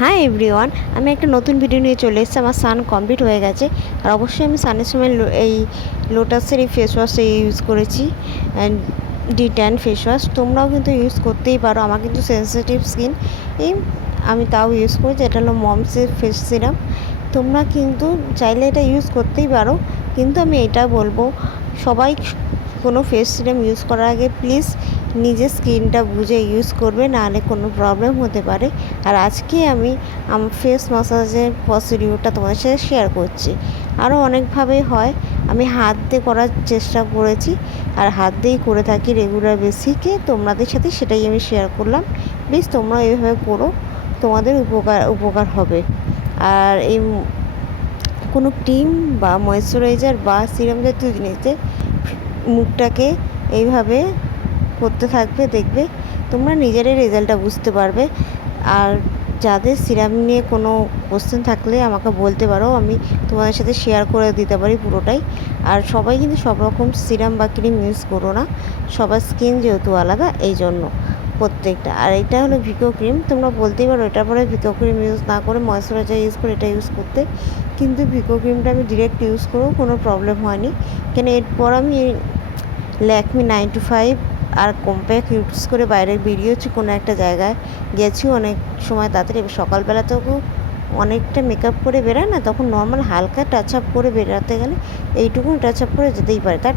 Hi everyone, আমি একটা নতুন ভিডিও নিয়ে চলে এসেছি। আমার সান কমপ্লিট হয়ে গেছে। আর অবশ্যই আমি সানের সময় এই লোটাসের এই ফেস ওয়াশটা ইউজ করেছি, D10 ফেস ওয়াশ। তোমরাও কিন্তু ইউজ করতেই পারো। আমার কিন্তু সেন্সিটিভ স্কিন, এই আমি তাও ইউজ করেছি। এটা হলো মমসের ফেস সিরাম। তোমরা কিন্তু চাইলে এটা ইউজ করতেই পারো, কিন্তু আমি এটা বলবো সবাই কোনো ফেস সিরাম ইউজ করার আগে প্লিজ নিজের স্কিনটা বুঝে ইউজ করবে, নাহলে কোনো প্রবলেম হতে পারে। আর আজকে আমি আমার ফেস ম্যাসাজের প্রসিডিউরটা তোমাদের সাথে শেয়ার করছি। আরও অনেকভাবেই হয়, আমি হাত দিয়ে করার চেষ্টা করেছি, আর হাত দিয়েই করে থাকি রেগুলার বেসিকে। তোমাদের সাথে সেটাই আমি শেয়ার করলাম। প্লিজ তোমরা এইভাবে করো, তোমাদের উপকার হবে। আর এই কোনো ক্রিম বা ময়েশ্চারাইজার বা সিরাম জাতীয় জিনিসে মুখটাকে এইভাবে করতে থাকবে, দেখবে তোমরা নিজেরাই রেজাল্টটা বুঝতে পারবে। আর যাদের সিরাম নিয়ে কোনো কোশ্চেন থাকলে আমাকে বলতে পারো, আমি তোমাদের সাথে শেয়ার করে দিতে পারি পুরোটাই। আর সবাই কিন্তু সব রকম সিরাম বা ক্রিম ইউজ করো না, সবার স্কিন যেহেতু আলাদা, এই জন্য প্রত্যেকটা। আর এটা হলো ভিকো ক্রিম, তোমরা বলতেই পারো এটার পরে ভিকো ক্রিম ইউজ না করে ময়েশ্চারাইজার ইউজ করে এটা ইউজ করতে, কিন্তু ভিকো ক্রিমটা আমি ডিরেক্ট ইউজ করেও কোনো প্রবলেম হয়নি। কেন এরপর আমি ল্যাকমি 925 আর কম্প্যাক্ট ইউজ করে বাইরে বেরিয়েছি, কোনো একটা জায়গায় গেছি অনেক সময় তাড়াতাড়ি। সকালবেলা তো অনেকটা মেকআপ করে বেরায় না, তখন নর্মাল হালকা টাচ আপ করে বেরাতে গেলে এইটুকুন টাচ আপ করে যেতেই পারে। তা